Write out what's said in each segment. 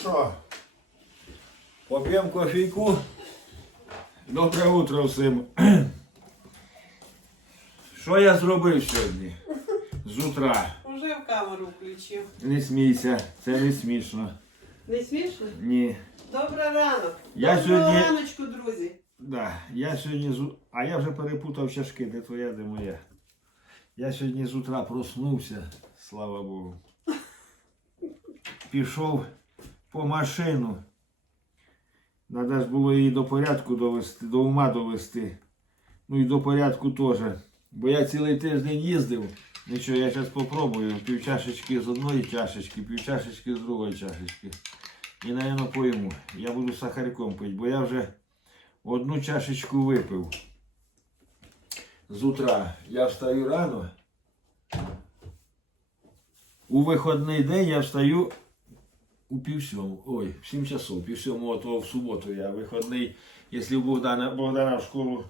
що? Поп'ємо кофійку. Добре утро всім. Що я зробив сьогодні? З утра. Уже в камеру включив. Не смійся, це не смішно. Не смішно? Ні. Добрий ранок. Я Доброго сьогодні- раночку, друзі. Да, я сьогодні з... А я вже перепутав чашки, де твоя, де моя. Я сьогодні з утра проснувся, слава Богу. Пішов по машину. Надо ж було її до порядку довести, до ума довести. Ну і до порядку теж. Бо я цілий тиждень їздив. Нічого, я зараз попробую. Пів чашечки з одної чашечки, пів чашечки з другої чашечки. І, напевно, пойму. Я буду сахарком пити, бо я вже одну чашечку випив. З утра я встаю рано. У виходний день я встаю у пів сьому. Ой, в 7 часов, пів сьомого, то в суботу я виходний. Якщо Богдана, Богдана в школу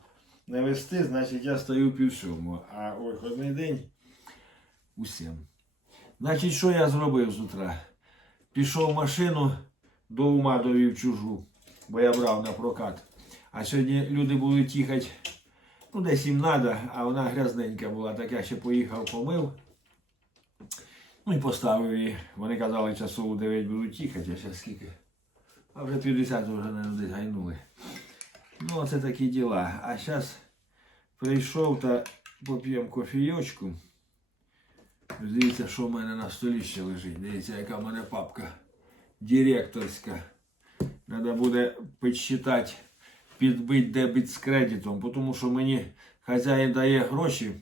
не вести, значить я стою пів сьомого. А у виходний день у сім. Значить, що я зробив з утра? Пішов в машину, до ума довів чужу, бо я брав на прокат. А сьогодні люди будуть їхати, ну десь їм треба, а вона грязненька була, так я ще поїхав, помив. Ну і поставив її. Вони казали, часу у 9 будуть їхати, а ще скільки. А вже 50 вже не десь гайнули. Ну, оце такі діла. А зараз прийшов та поп'ємо кофійочку. Дивіться, що в мене на столі ще лежить. Дивіться, яка в мене папка директорська. Треба буде підсчитати, підбити дебіт з кредитом, тому що мені хазяїн дає гроші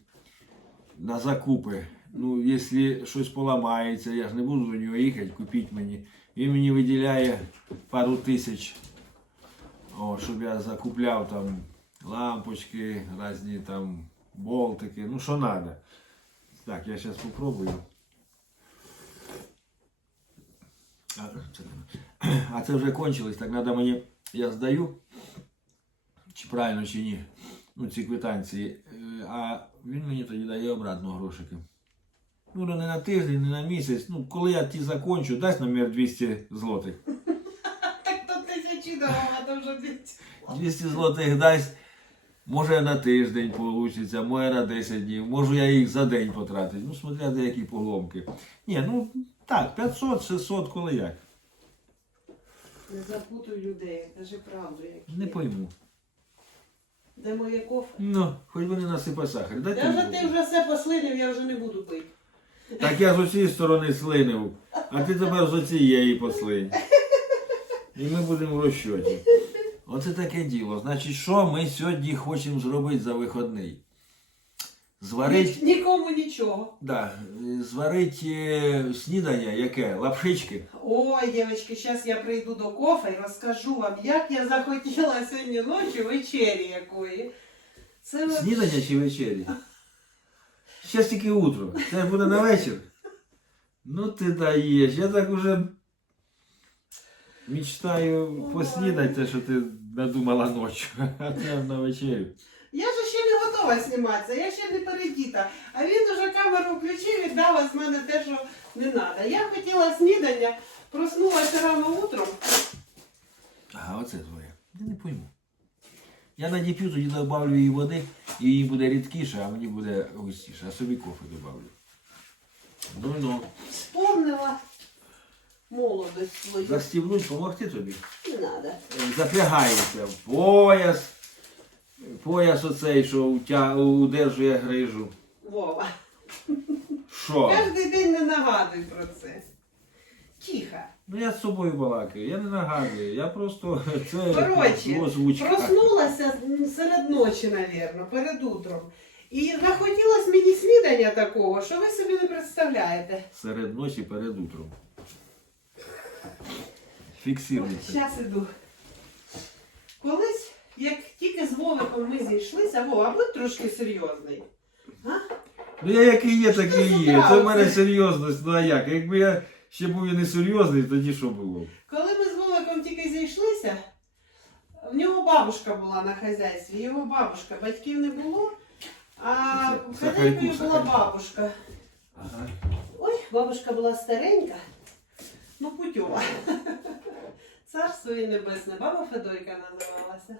на закупи. Ну, якщо щось поламається, я ж не буду до нього їхати, купіть мені. Він мені виділяє пару тисяч, о, щоб я закупляв там лампочки, різні там болтики, ну що треба. Так, я зараз попробую. А це, вже кончилось, так треба мені, я здаю, чи правильно, чи ні, ну ці квитанції, Е, а він мені тоді дає обратно грошики. Ну, не на тиждень, не на місяць. Ну, коли я ті закончу, дасть номер 200 злотих. Так то тисячі давала, а то вже двісті. 200 злотих дасть, може на тиждень вийде, може на 10 днів, можу я їх за день потратити. Ну, смотря за які поломки. Ні, ну так, 500, 600, коли як. Не запутуй людей, кажи правду. Як Не є. пойму. Де моє кофе? Ну, хоч не насипай сахар. Дайте Я вже мені. ти вже все послинив, я вже не буду пити. Так я з усієї сторони слинив, а ти тепер з оцієї послинь. І ми будемо в розчоті. Оце таке діло. Значить, що ми сьогодні хочемо зробити за вихідний? Зварить, Ні- Нікому нічого. да, зварить е, снідання, яке? Лапшички. Ой, дівчатки, зараз я прийду до кофе і розкажу вам, як я захотіла сьогодні ночі вечері якої. Це Снідання чи вечері? Ще тільки утро. Це буде на вечір. Ну ти даєш. Я так уже мечтаю поснідати те, що ти надумала ночі. А це на вечерю. Я ж ще не готова зніматися, я ще не передіта. А він уже камеру включив і дав з мене те, що не треба. Я хотіла снідання, проснулася рано утром. Ага, оце твоє. Я не пойму. Я на діп'ю тоді добавлю їй води, і їй буде рідкіше, а мені буде густіше. А собі кофе добавлю. Ну ну. Вспомнила молодость свою. Застібнуть, помогти тобі. Не треба. Запрягається в пояс. Пояс оцей, що утя... удержує грижу. Вова. Що? Кожен день не нагадуй про це. Тихо. Ну я з собою балакаю, я не нагадую, я просто це Коротше, озвучка. Проснулася серед ночі, напевно, перед утром. І захотілося мені снідання такого, що ви собі не представляєте. Серед ночі перед утром. Фіксирується. Зараз іду. Колись, як тільки з Вовиком ми зійшлися, Вова, будь трошки серйозний. А? Ну я який є, такий Що є. Це в мене серйозність, ну а як? Якби я ще був і не серйозний, тоді що було? Коли ми з Вовиком тільки зійшлися, в нього бабушка була на хазяйстві, його бабушка, батьків не було, а Це хазяйкою була сахарку. бабушка. Ага. Ой, бабушка була старенька, ну путьова. царство їй небесне, баба Федойка називалася.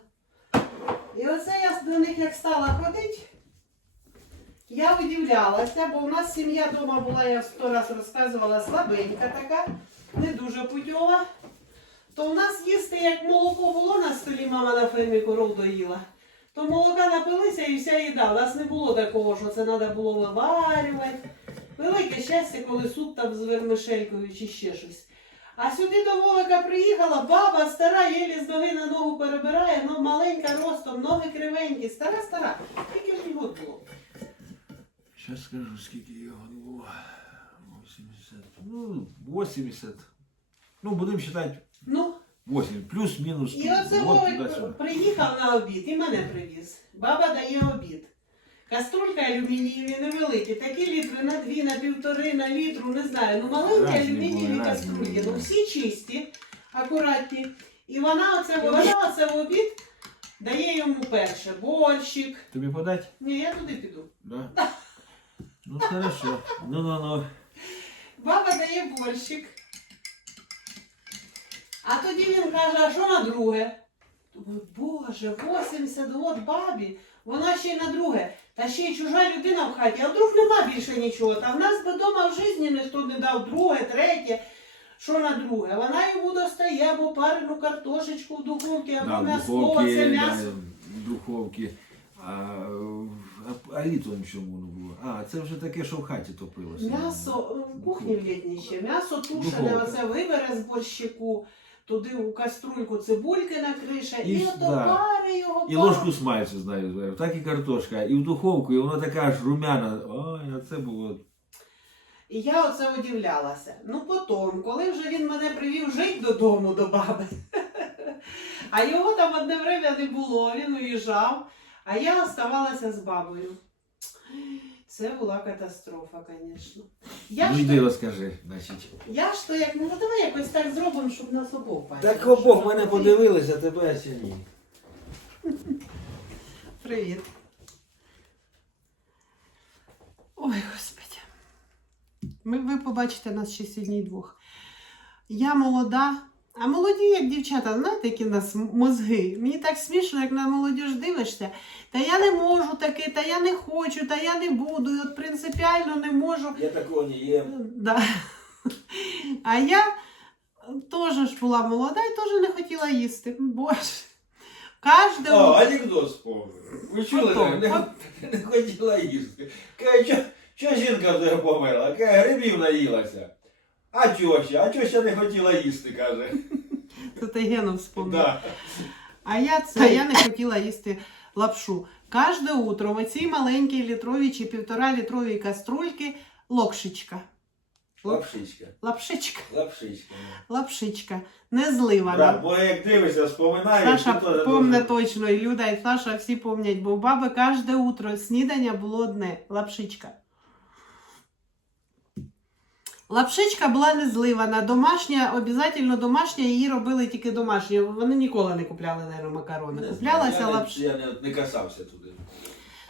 І оце я до них як стала ходити, я удивлялася, бо у нас сім'я вдома була, я сто раз розказувала, слабенька така, не дуже путьова. То у нас їсти, як молоко було на столі, мама на фермі коров доїла. То молока напилися і вся їда. У нас не було такого, що це треба було виварювати. Велике щастя, коли суп там з вермишелькою чи ще щось. А сюди до Вовика приїхала баба стара, єлі з ноги на ногу перебирає, ну маленька ростом, ноги кривенькі, стара стара. Скільки ж год було? Зараз скажу, скільки його було. 80. Ну, 80. Ну, будемо вважати Ну, 8. Плюс-мінус. і оце Вовик туди-сюди. приїхав на обід і мене привіз. Баба дає обід. Каструлька алюмінієві невеликі, такі літри на дві, на півтори, на літру, не знаю. Ну маленькі Разні алюмінієві були, разні каструльки. були. Ну всі чисті, акуратні. І вона оце, вона оце в обід дає йому перше борщик. Тобі подати? Ні, я туди піду. Да. Ну, хорошо. Ну, ну, ну. Баба дає борщик. А тоді він каже, а що на друге? Думаю, боже, 80 год бабі, вона ще й на друге. Та ще й чужа людина в хаті, а вдруг нема більше нічого. Та в нас би вдома в житті ніхто не дав друге, третє. Що на друге? Вона йому достає або парену картошечку в духовці, або м'ясо, це м'ясо. в духовці. А, а, літом чому не було? А, це вже таке, що в хаті топилося. М'ясо е, в кухні в літній ще. М'ясо тушене, Духовка. оце вибере з борщику, туди у каструльку цибульки накрише, і, І ото да. пари його. І пари. ложку смальцю знаю, знаю. Так і картошка, і в духовку, і воно така аж румяна. Ой, а це було. І я оце удивлялася. Ну потім, коли вже він мене привів жити додому до баби, а його там одне время не було, він уїжджав, а я оставалася з бабою. Це була катастрофа, звісно. Я Ну ж, йди то, розкажи, значить. я ж то як, ну давай якось так зробимо, щоб нас обох бачили. Так обох мене подивилися, тебе ще ні. Привіт. Ой, господи. Ми, ви побачите нас ще сьогодні двох. Я молода, а молоді, як дівчата, знаєте, які в нас мозги. Мені так смішно, як на молодіж дивишся. Та я не можу таки, та я не хочу, та я не буду, і от принципіально не можу. Я такого не їм. Да. А я теж ж була молода і теж не хотіла їсти. Боже. Кожне О, анекдот вспомнив. Ви чули, Потом, не, не хотіла їсти. Каже, що, жінка в тебе померла? Каже, грибів наїлася. А тьоща, а тьоща не хотіла їсти, каже. Це ти Гену вспомнив. Да. А я це я не хотіла їсти лапшу. Кожне утро в цій маленькій літровій чи півтора літровій каструльки локшичка. Лапшичка, Лапшичка. лапшичка. Лапшичка. Не зливана. Брат, бо як дивишся, споминаєш, Саша то помне точно, і Люда, і Саша всі помнять, бо у баби кожне утро снідання було одне лапшичка. Лапшичка була не зливана, домашня, обов'язково домашня, її робили тільки домашня. Вони ніколи не купляли, наверное, макарони. Не знаю, Куплялася я не- Я не, не касався туди.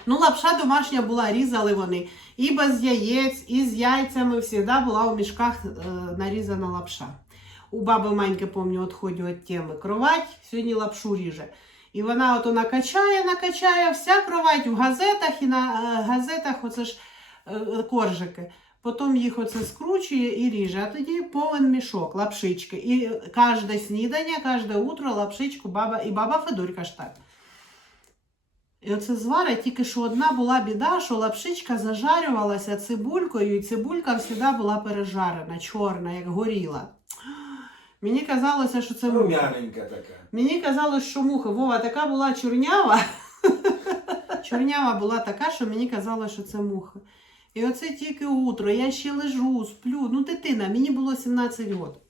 Ну, лапша домашня була, різали вони. І без яєць, і з яйцями завжди була у мішках е, нарізана лапша. У баби Маньки, пам'ятаю, відходю від теми. Кровать сьогодні лапшу ріже. І вона ото накачає, накачає, вся кровать в газетах і на е, газетах оце ж е, коржики. Потім їх оце скручує і ріже, а тоді повен мішок лапшички. І кожне снідання, кожне утро лапшичку баба і баба Федорка ж так. І оце звара, тільки що одна була біда, що лапшичка зажарювалася цибулькою, і цибулька завжди була пережарена, чорна, як горіла. Мені казалося, що це муха. Рум'яненька така. Мені казалось, що муха. Вова така була чорнява. Чорнява була така, що мені казалось, що це муха. І оце тільки утро, я ще лежу, сплю. Ну, дитина, мені було 17 років.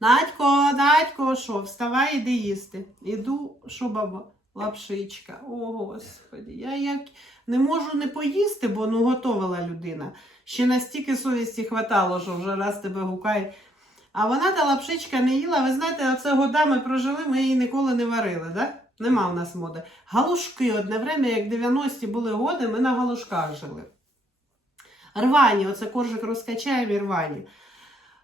Надько, Надько, що, вставай, іди їсти. Іду, що баба? Лапшичка. О, Господи, я як не можу не поїсти, бо ну готовила людина. Ще настільки совісті хватало, що вже раз тебе гукає. А вона та лапшичка не їла. Ви знаєте, оце годами прожили, ми її ніколи не варили, да? Нема в нас моди. Галушки, одне время, як 90-ті були годи, ми на галушках жили. Рвані, оце коржик розкачаємо і рвані.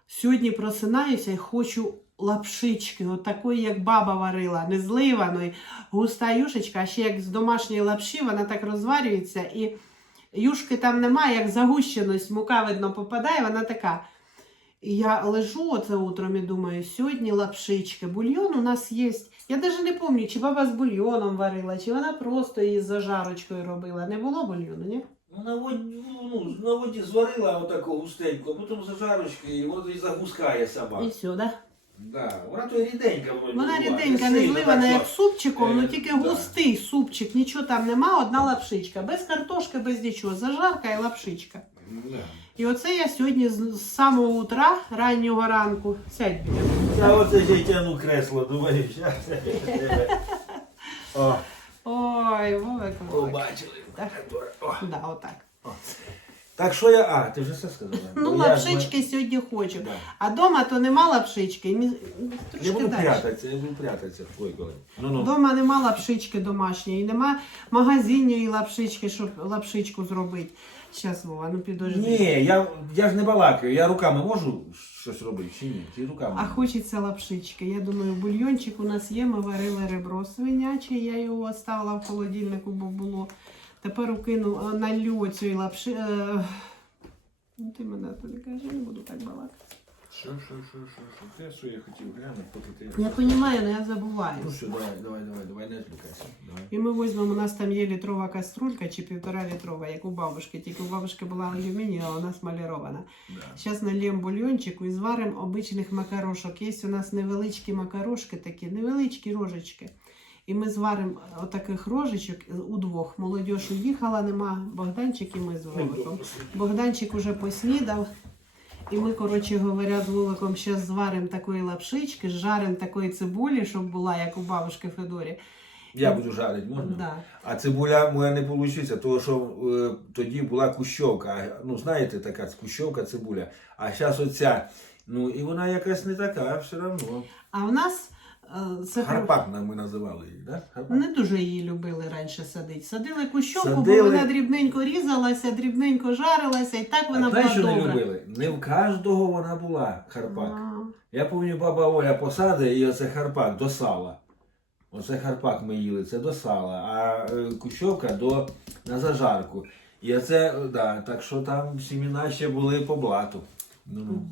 Сьогодні просинаюся і хочу лапшички, от такої, як баба варила, не зливаної, густа юшечка, а ще як з домашньої лапші, вона так розварюється, і юшки там немає, як загущеність, мука, видно, попадає, вона така. І я лежу оце утром і думаю, сьогодні лапшички, бульйон у нас є. Я навіть не пам'ятаю, чи баба з бульйоном варила, чи вона просто її з зажарочкою робила. Не було бульйону, ні? Ну, на воді, ну, на воді зварила отаку густеньку, а потім зажарочки, і воно і загускає сама. І все, да? Да. Вона то ріденька вроді Вона була, ріденька, не сильно зливана, так, як супчиком, ну Е, тільки да. густий супчик, нічого там нема, одна лапшичка. Без картошки, без нічого. Зажарка і лапшичка. І оце я сьогодні з самого утра, раннього ранку, сядь біля. Я оце ще й кресло, думаю. О, Ой, Вовик, Вовик. побачили. Так. О. Да, отак. Так що я. А, ти вже все сказала? Ну, я лапшички сьогодні хочу. Да. А дома то нема лапшички. мі- Я Трошки буду далі. прятатися, я буду прятатися в твої коли. Ну ну. Дома нема лапшички домашньої, нема магазинної лапшички, щоб лапшичку зробити. Щас, Вова, ну підожди. Ні, я, я ж не балакаю, я руками можу щось робити чи ні? Чи руками? А хочеться лапшички. Я думаю, бульйончик у нас є. Ми варили ребро свиняче, я його оставила в холодильнику, бо було. Тепер укину на налью цієї лапши. е, Ну, ти мене туди кажи, не буду так балакати. Що, що, що, що, що? Те, що я хотів глянути, поки ти. Я розумію, але я забуваю. Ну що, давай, давай, давай, давай, не відвлікайся. Давай. І ми візьмемо, у нас там є літрова каструлька чи півтора літрова, як у бабушки. Тільки у бабушки була алюмінієва, а у нас малірована. Да. Зараз нальємо бульйончику і зваримо обичних макарошок. Є у нас невеличкі макарошки такі, невеличкі рожечки. І ми зваримо отаких рожечок удвох. Молодь уїхала, нема. Богданчик і ми з Вовиком. Богданчик уже поснідав. І ми, коротше говоря, з Вовиком зараз зваримо такої лапшички, жаримо такої цибулі, щоб була, як у бабушки Федорі. Я буду жарити, можна? Да. А цибуля моя не вийде, тому що е, тоді була кущовка. Ну, знаєте, така кущовка цибуля. А зараз оця. Ну, і вона якась не така, все одно. А в нас це Харпатна ми називали її? Да? не дуже її любили раніше садити. Садили кущовку, Садили. бо вона дрібненько різалася, дрібненько жарилася, і так вона А була що не любили? Не в кожного вона була харпак. А, Я пам'ятаю, баба Оля посади і оце харпак до сала. Оце харпак ми їли, це до сала, а е, кущовка до, на зажарку. І оце, да, так що там сіміна ще були по блату. Ну,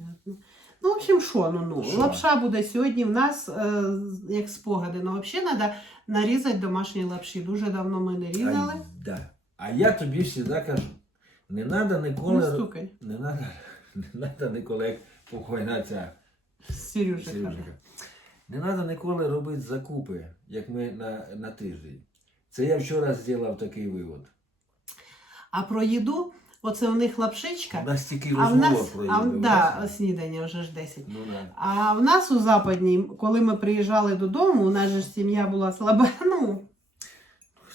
ну. В общем, що, ну, ну, Що? лапша буде сьогодні в нас е, як спогади. Ну, взагалі треба нарізати домашні лапші. Дуже давно ми не різали. А, да. а я тобі завжди кажу, не треба ніколи. Не стукай. Не треба не ніколи, як покойна ця Сережа. Не треба ніколи робити закупи, як ми на, на тиждень. Це я вчора зробив такий вивод. А про їду, оце у них У лапшичка. нас тільки А в нас, а, в- да, снідання вже ж 10. Ну, да. А в нас у западній, коли ми приїжджали додому, у нас же ж сім'я була слаба. Ну,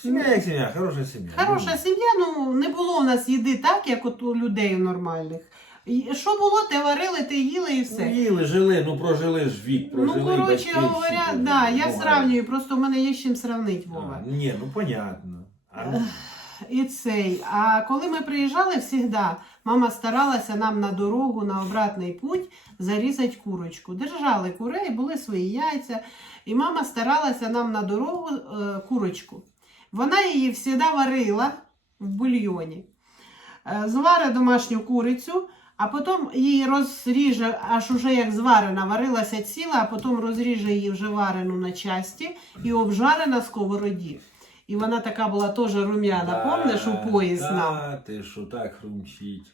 Сім'я як сім'я, хороша сім'я. хороша сім'я, ну не було у нас їди так, як от у людей нормальних. І Що було, те варили, те їли і Ну, все. їли, жили, ну прожили ж вік, прожили. Ну, коротше батьки всі говоря, прожили. да, я Ну, сравнюю, просто в мене є з чим сравнити, а, Вова. Ні, ну понятно. А, ну, І цей. А коли ми приїжджали, завжди мама старалася нам на дорогу, на обратний путь зарізати курочку. Держали курей, були свої яйця, і мама старалася нам на дорогу е, курочку. Вона її завжди варила в бульйоні. Е, зварить домашню курицю, а потім її розріже, аж уже як зварена, варилася ціла, а потім розріже її вже варену на часті і обжаре на сковороді. І вона така була теж рум'яна, да, помниш, у поїзд нам. Да, ти що так хрумчить.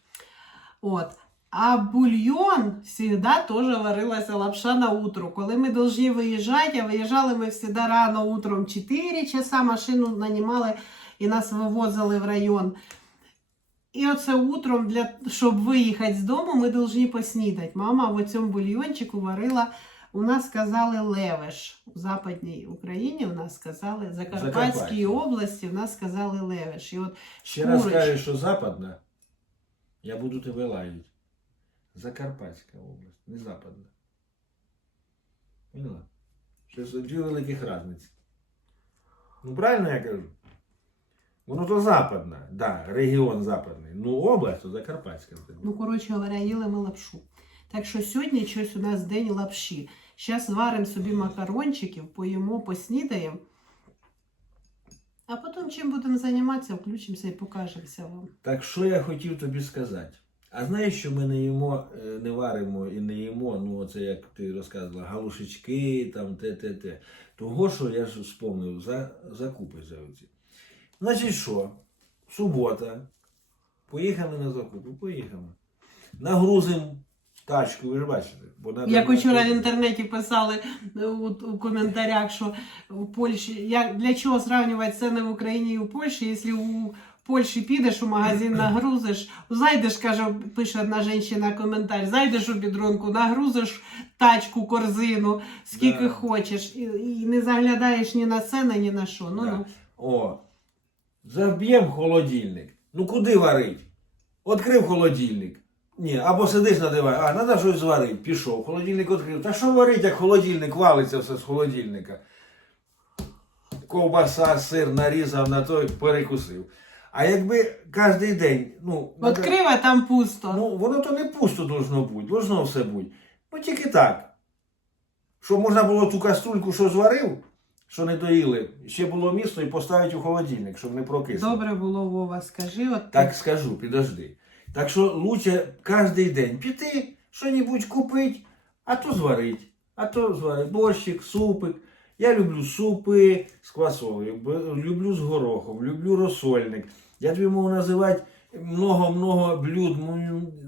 От. А бульйон завжди теж варилася лапша на утро. Коли ми повинні виїжджати, а виїжджали ми завжди рано утром 4 часа, машину нанімали і нас вивозили в район. І оце утром, для, щоб виїхати з дому, ми повинні поснідати. Мама в цьому бульйончику варила, у нас сказали левеш. У Западній Україні у нас сказали, Закарпатській області у нас сказали левеш. І от Ще раз кажеш, що западна, я буду тебе лаять. Закарпатська область, не западна. Поняла? Ще ж дві великих різниці. Ну, правильно я кажу? Воно то западна, да, регіон западний. Ну, область то Закарпатська. Ну, коротше говоря, їли ми лапшу. Так що сьогодні щось у нас день лапші. Зараз зваримо собі макарончиків, поїмо, поснідаємо. А потім чим будемо займатися, включимося і покажемося вам. Так що я хотів тобі сказати? А знаєш, що ми не їмо, е, не варимо і не їмо, ну оце як ти розказувала, галушечки, там те, те, те. Того, що я ж вспомнив, за, закупи за оці. Значить що, субота, поїхали на закупи, поїхали. Нагрузимо тачку, ви ж бачите. Бо надо Як вчора в інтернеті писали е, у, у коментарях, що у Польщі як для чого сравнювати ціни в Україні і у Польщі, якщо у Польщі підеш у магазин, нагрузиш, зайдеш, каже, пише одна жінка коментар, зайдеш у підронку, нагрузиш тачку, корзину, скільки Да. хочеш, і, і не заглядаєш ні на ціни, ні на що. Ну, Да. ну. О, заб'ємо холодильник. Ну куди варить? Открив холодильник. Ні, або сидиш на дивані, а треба щось зварити. Пішов, холодильник відкрив. Та що варить, як холодильник валиться все з холодильника? Ковбаса, сир нарізав на той, перекусив. А якби кожен день, ну, Відкрив, а там пусто. Ну, воно то не пусто должно бути, должно все бути. Ну тільки так. Щоб можна було ту каструльку, що зварив, що не доїли, ще було місто і поставити у холодильник, щоб не прокисло. Добре було Вова, скажи. От Так скажу, підожди. Так що лучше кожен день піти, що-небудь купити, а то зварить, а то зварить борщик, супик. Я люблю супи з квасолею, б- люблю з горохом, люблю розсольник. Я тобі можу називати много-много блюд,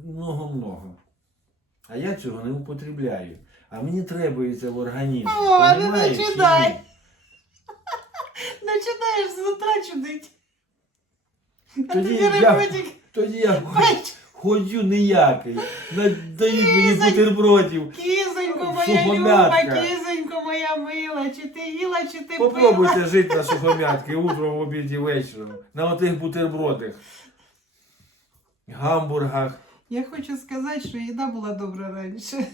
много-много. А я цього не употребляю. А мені требується в організмі. О, не чи починай. ні? З утра чудить. А Тоді тобі Тоді я ходжу ніякий. Дають мені бутербродів. Кізонько моя Сухомятка. люба, кізонько моя мила, чи ти їла, чи ти пила? Попробуйте жити на сухомятки утром, в обіді, вечором. На отих бутербродах. Гамбургах. Я хочу сказати, що їда була добра раніше.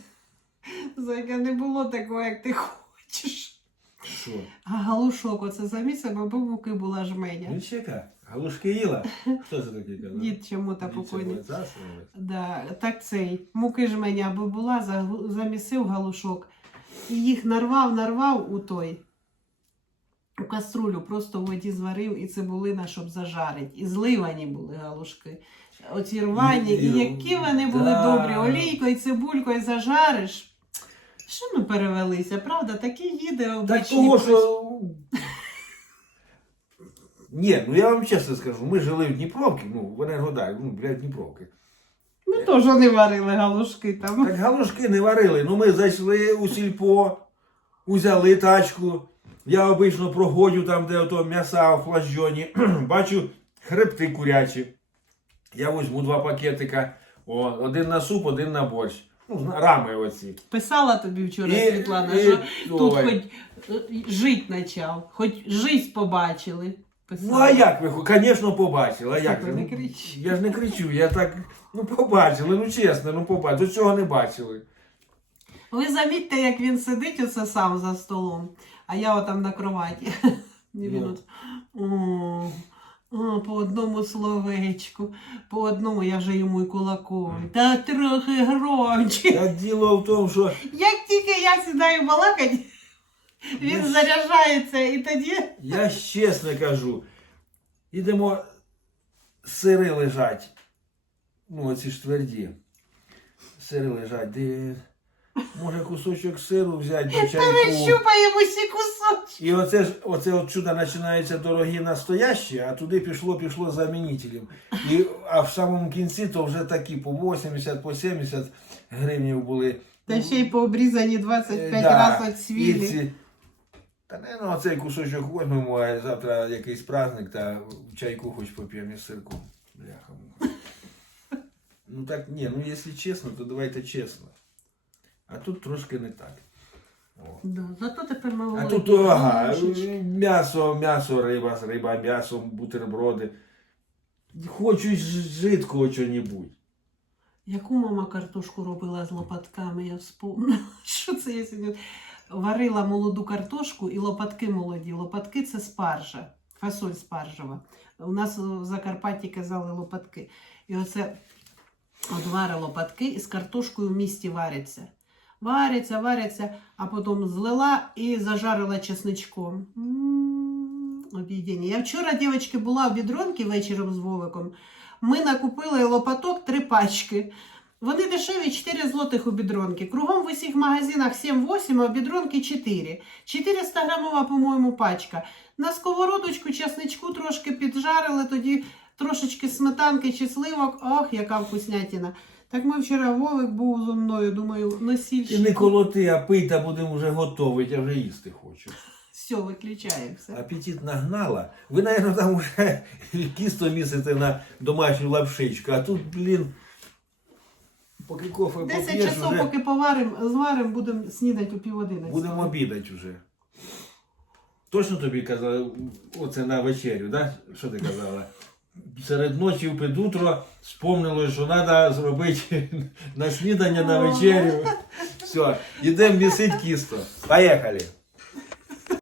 Зайка, не було такого, як ти хочеш. Що? А галушок, оце замість себе бабуки була жменя. Ну чека. Галушки їла? Хто це такий казав? Дід чому-то Дід покойний. Да, так цей. Муки жменя аби була, замісив галушок. І їх нарвав, нарвав у той. У каструлю просто в воді зварив і цибулина, щоб зажарить. І зливані були галушки. Оці рвані, і, І- які вони були добрі. Олійкою, цибулькою зажариш. Що ми перевелися, правда? Такі відео Так обичні того, про- що. Ні, ну я вам чесно скажу, ми жили в Дніпровці, ну, в Енергодарі, ну, біля Дніпровки. Ми теж не варили галушки там. Так галушки не варили. Ну ми зайшли у сільпо, узяли тачку. Я обично проходжу там, де ото м'яса в флажджоні, бачу хребти курячі. Я візьму два пакетика. О, один на суп, один на борщ. Ну, рами оці. Писала тобі вчора І- Світлана, і- що тут ой. хоч е, жить почав, хоч жизнь побачили. Ну а як ви? Звісно, побачили. А як? Же? не Ну, кричи. Я ж не кричу, я так, ну побачили, ну чесно, ну побачили. До цього не бачили. Ви замітьте, як він сидить оце сам за столом, а я отам на кроваті. І він Ну. от, «О, о, по одному словечку, по одному я вже йому і кулаком. Та трохи громче. Так діло в тому, що Як тільки я сідаю балакати, він Ну, заряджається і тоді. Я чесно кажу, ідемо, сири лежать. Ну, оці ж тверді. Сири лежать. Де... Може кусочок сиру взяти до чайку. Щупаємо всі кусочки. І оце ж оце от чудо починається дорогі настоящі, а туди пішло, пішло замінителем. І, а в самому кінці то вже такі по 80, по 70 гривнів були. Та ще й пообрізані 25 Е, Да. разів І від ці- Та не ну цей кусочок возьмемо, а завтра якийсь праздник, та чайку хоч поп'ємо із сирком. Бляха. Ну так ні, ну якщо чесно, то давайте чесно. А тут трошки не так. О. Да, зато тепер ми А тут ага, м'ясо, м'ясо, риба, риба, м'ясо, бутерброди. Хочу жидкого чого-небудь. Яку мама картошку робила з лопатками, я вспомнила. Що це я сьогодні варила молоду картошку і лопатки молоді. Лопатки це спаржа, фасоль спаржева. У нас в Закарпатті казали лопатки. І оце От варила лопатки і з картошкою в місті варяться. Варяться, варяться, а потім злила і зажарила чесничком. Об'єднання. Я вчора, дівчатки, була в бідронці вечором з Вовиком. Ми накупили лопаток три пачки. Вони дешеві 4 злотих у бідронки. Кругом в усіх магазинах 7-8, а в бідронки 4. 400 грамова, по-моєму, пачка. На сковородочку чесничку трошки піджарили, тоді трошечки сметанки чи сливок. Ох, яка вкуснятина. Так ми вчора Вовик був зо мною, думаю, носільщик. не колоти, а пий, та будемо вже готові, я вже їсти хочу. Все, виключаю все. Апетит нагнала. Ви, мабуть, там вже кісто місите на домашню лапшичку, а тут, блін, поки кофе 10 поп'єш, часов, вже поки поваримо, зваримо, будемо снідати у пів одинадцятого. будемо обідати вже. Точно тобі казали, оце на вечерю, да? Що ти казала? Серед ночі під утро спомнилось, що треба зробити на снідання, на вечерю. Все, йдемо місити кісто. Поїхали.